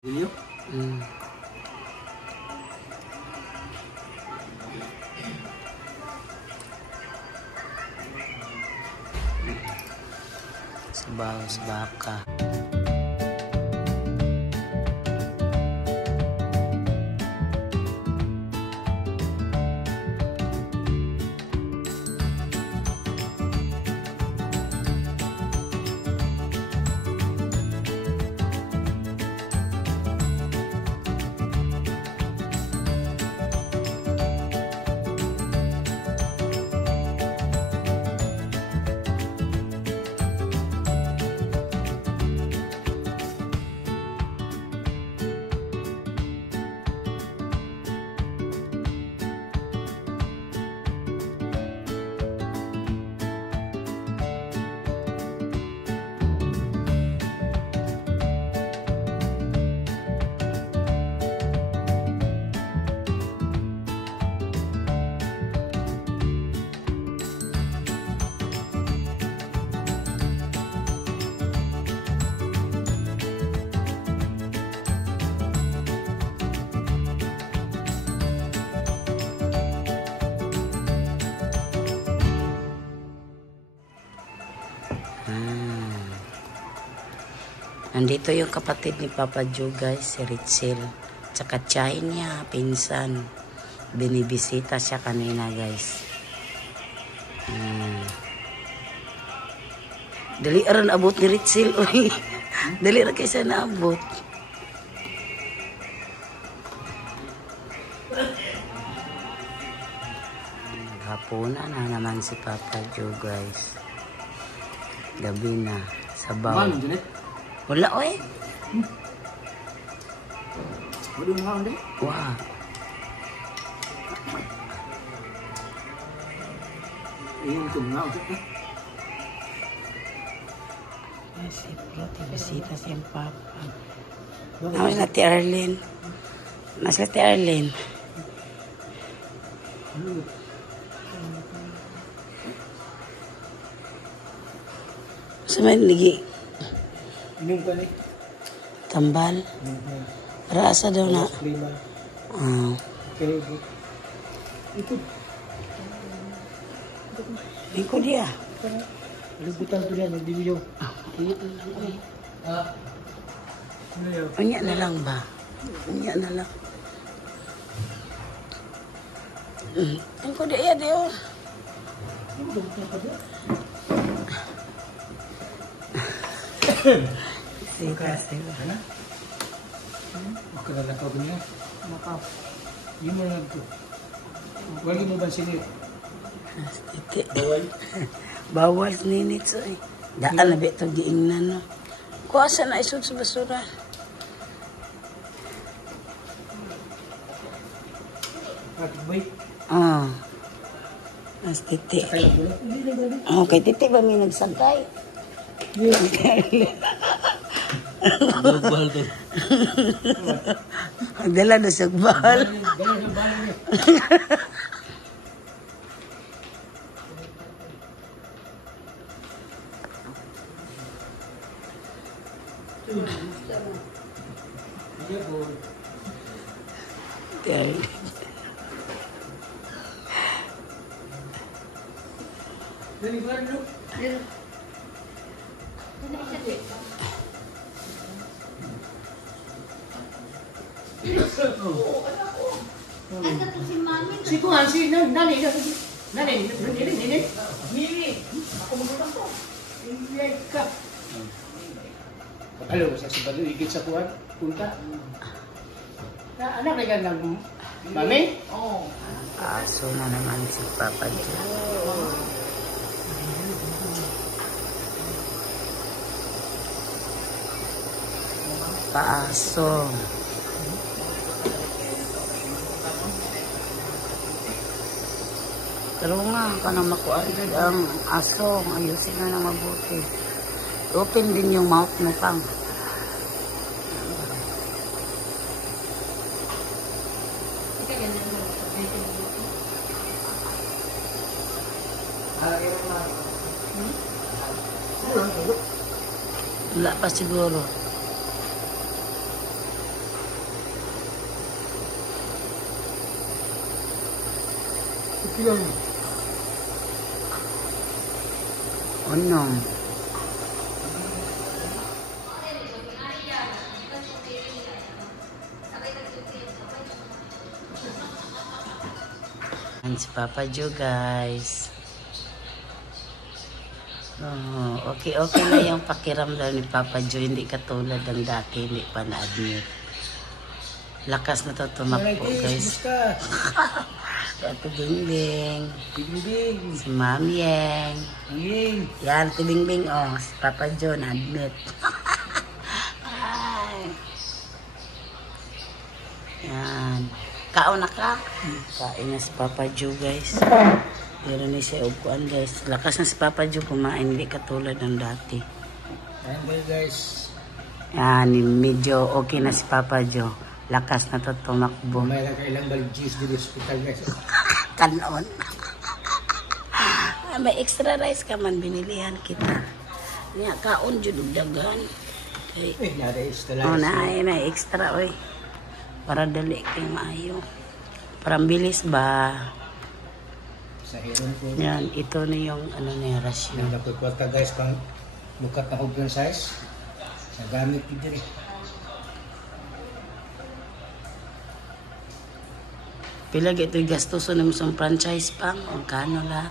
Video? Sabaw sa baka. Nandito yung kapatid ni Papa Joe, guys, si Ritzel. Tsaka tiyahin niya, pinsan. Binibisita siya kanina, guys. Dali rin abot ni Ritzel. Dali rin kaysa naabot. Hapunan na naman si Papa Joe, guys. Gabi na. Sabaw. Wala, oy. Waduh nga, hindi. Wah. Yung tunga, ulit na. Siyempre, tibisita siyang papa. Namas na ti Arlene. Nasa ti Arlene. Samayin lagi. Inom ka ni? Tambal. Rasa daw na. Ito. Bingko dia. Libutan tu dia, di video. Unya na lang ba? Unya na lang. Bingko dia dia. Sika. Maka dah kau punya. Maka. Ini mana tu? Wali mo ban sini. Bawal. Bawal ninit so. Daan na beto giingnan no. Kuasa na isud sa basura. Patboy. As titi. Kay titi ba may nagsagkay? Bal tu. Dala na sa bal. Halo, saya sebagai ikut sakuan punta. Anak mereka nang mami? Aso na naman si Papa Joe. Paaso. Pero nga, kanang makuha ang aso. Ayusin na na mabuti. Open din yung mouth mo pang. Wala pa siguro. Kilo. Ano? Yan si Papa Joe, guys. Oh, okay na yung pakiramdam ni Papa Joe. Hindi katulad ng dati, hindi pa na-admit. Lakas na to tumakbo, guys. Ito Bingbing. Bingbing. Si Mami Yeng. Yeng. Yan, si Bingbing, oh. Si Papa Joe na-admit. Yan. Kaon na ka? Kain na si Papa Joe, guys. Pero ni siya upuan, guys. Lakas na si Papa Joe kumain. Hindi katulad ng dati. Ayan ba guys? Yan, medyo okay na si Papa Joe. Lakas na to tumakbo. May lang kailang balik juice dito sa hospital guys. Kanon. May extra rice ka man, binilihan kita. Nga, kaon dyan dagan. Okay. Nada extra Oh, na extra, oy. Para dali kayo maayo. Parang bilis ba? Sa heron ko. Yan, ito na yung ano na rasyon. Nang napagkwarta guys pang lukat na hugyan size. Sa gamit ko diri. Pila ito'y gastuson mo sa franchise pang. Ang kano lahat?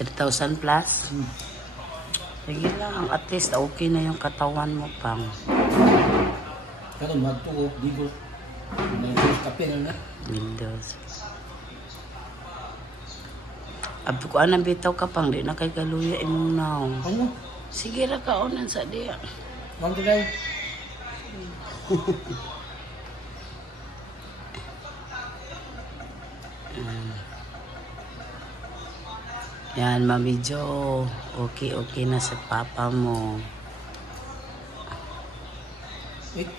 3,000 plus. Sige lang, at least okay na yung katawan mo pang. Pero magtuo, digo. May kape na na. Windows. Abi ko anang bitaw ka pang, di na kay kaluya imong naong. Ano? Sige ra kaonan sa diya. Ma'am Tulay. Yan, Mami Jo. Okay na sa papa mo.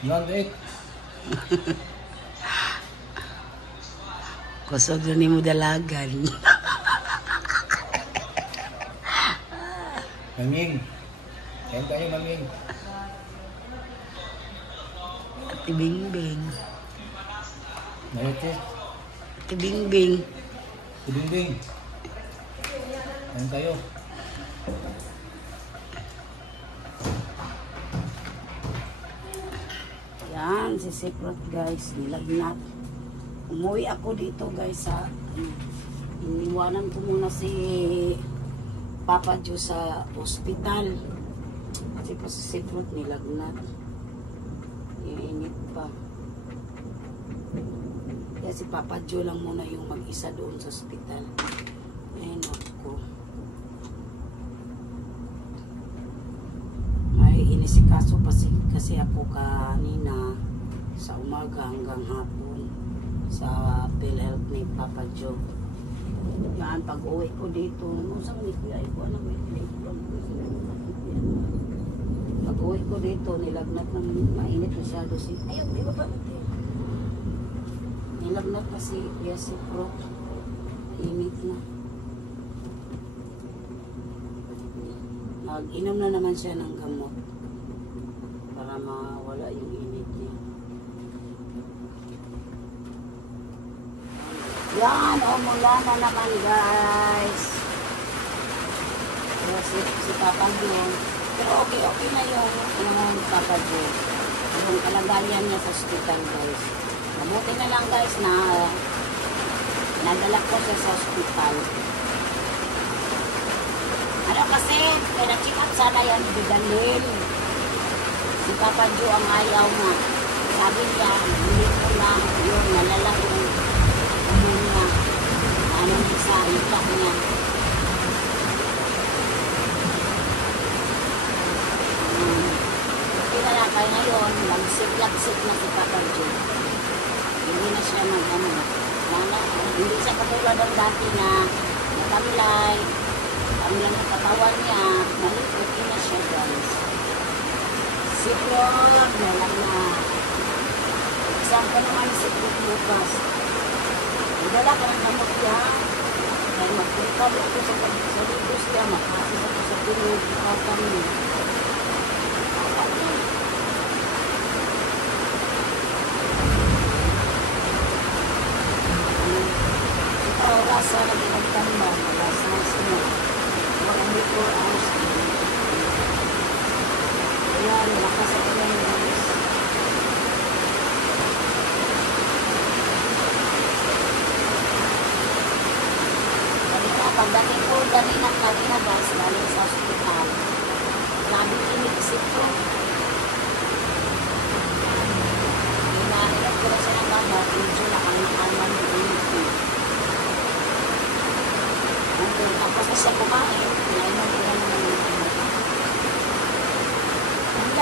Yan dek. Kusog na ni mo dalagan. Maming. Kain tayo maming. Ati Bingbing. Mayete. Ati Bingbing. Bingbing. Kain tayo. Yan, si Secret guys, nilagnat. Umuwi ako dito guys sa iniwanan ko muna si Papa Joe sa hospital. Kasi po si Secret nilagnat. Iinit pa. Kaya si Papa Joe lang muna yung mag-isa doon sa hospital. Ayun ako. May inisikaso pa kasi ako kanina sa umaga hanggang hapon sa PhilHealth ni Papa Joe. Yan, pag-uwi ko dito, usang nipiyay ko, pag-uwi ko dito, nilagnat ng mainit masyado si, ayaw, di ba ba? Nilagnat na si Pro. Init na. Mag-inom na naman siya ng gamot para mawala yung init niya. Yan, mula na naman guys. Si Papa Joe. Pero okay na yung Papa Joe. Yung kalagayan niya sa hospital guys. Mabuti na lang guys na nadala ko siya sa hospital. Ano kasi, kaya check up sana yan bidalhin. Si Papa Joe ang ayaw nga. Sabi niya, hindi ko lang yung nalala yung ano niya. Ano niya sa itak niya. Okay na lang kaya ngayon, lagsik na si Papa Joe. Hindi na siya mag-ano. Hindi siya katulad ng dati na natamlay. Ang lang ang katawan niya, okay na siya guys. Si Flor, nalang na. Saan ka naman si Flor bukas? Magdala ka ng gamot niya. Dahil magpulkab ako sa libos niya, makasin ako sa pinag kami.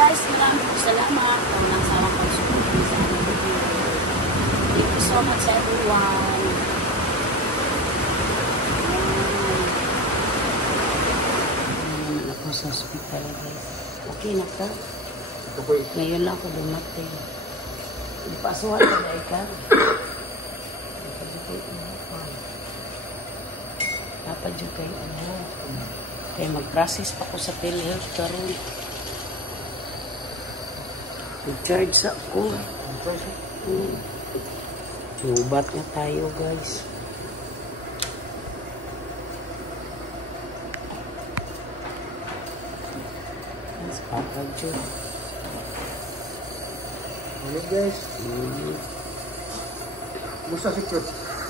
guys, maraming salamat. Walang sawang pagsuporta sa aking video. Thank you so much everyone. Ayan, ako sa hospital guys. Okay na ka? Ito po eh. Ngayon lang ako dumating. Ipasuhan ka na ikaw. Dapat dyan kayo ano. Kaya mag-process pa ko sa telehealth karon. Mag-charge ako. Lubat na tayo guys. Mas papagyo. Ayan guys. Musta si Kurt?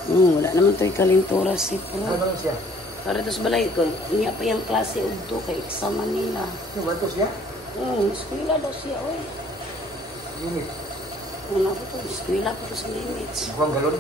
Wala naman ito kalintura si Pro. Ano lang siya? Para ito sa balay ko, niya pa yung klase ugto kay exam nila. Banto siya? Eskwela daw siya, oy. Unit. Una po to, eskwela po to sa limits. Huwag galon?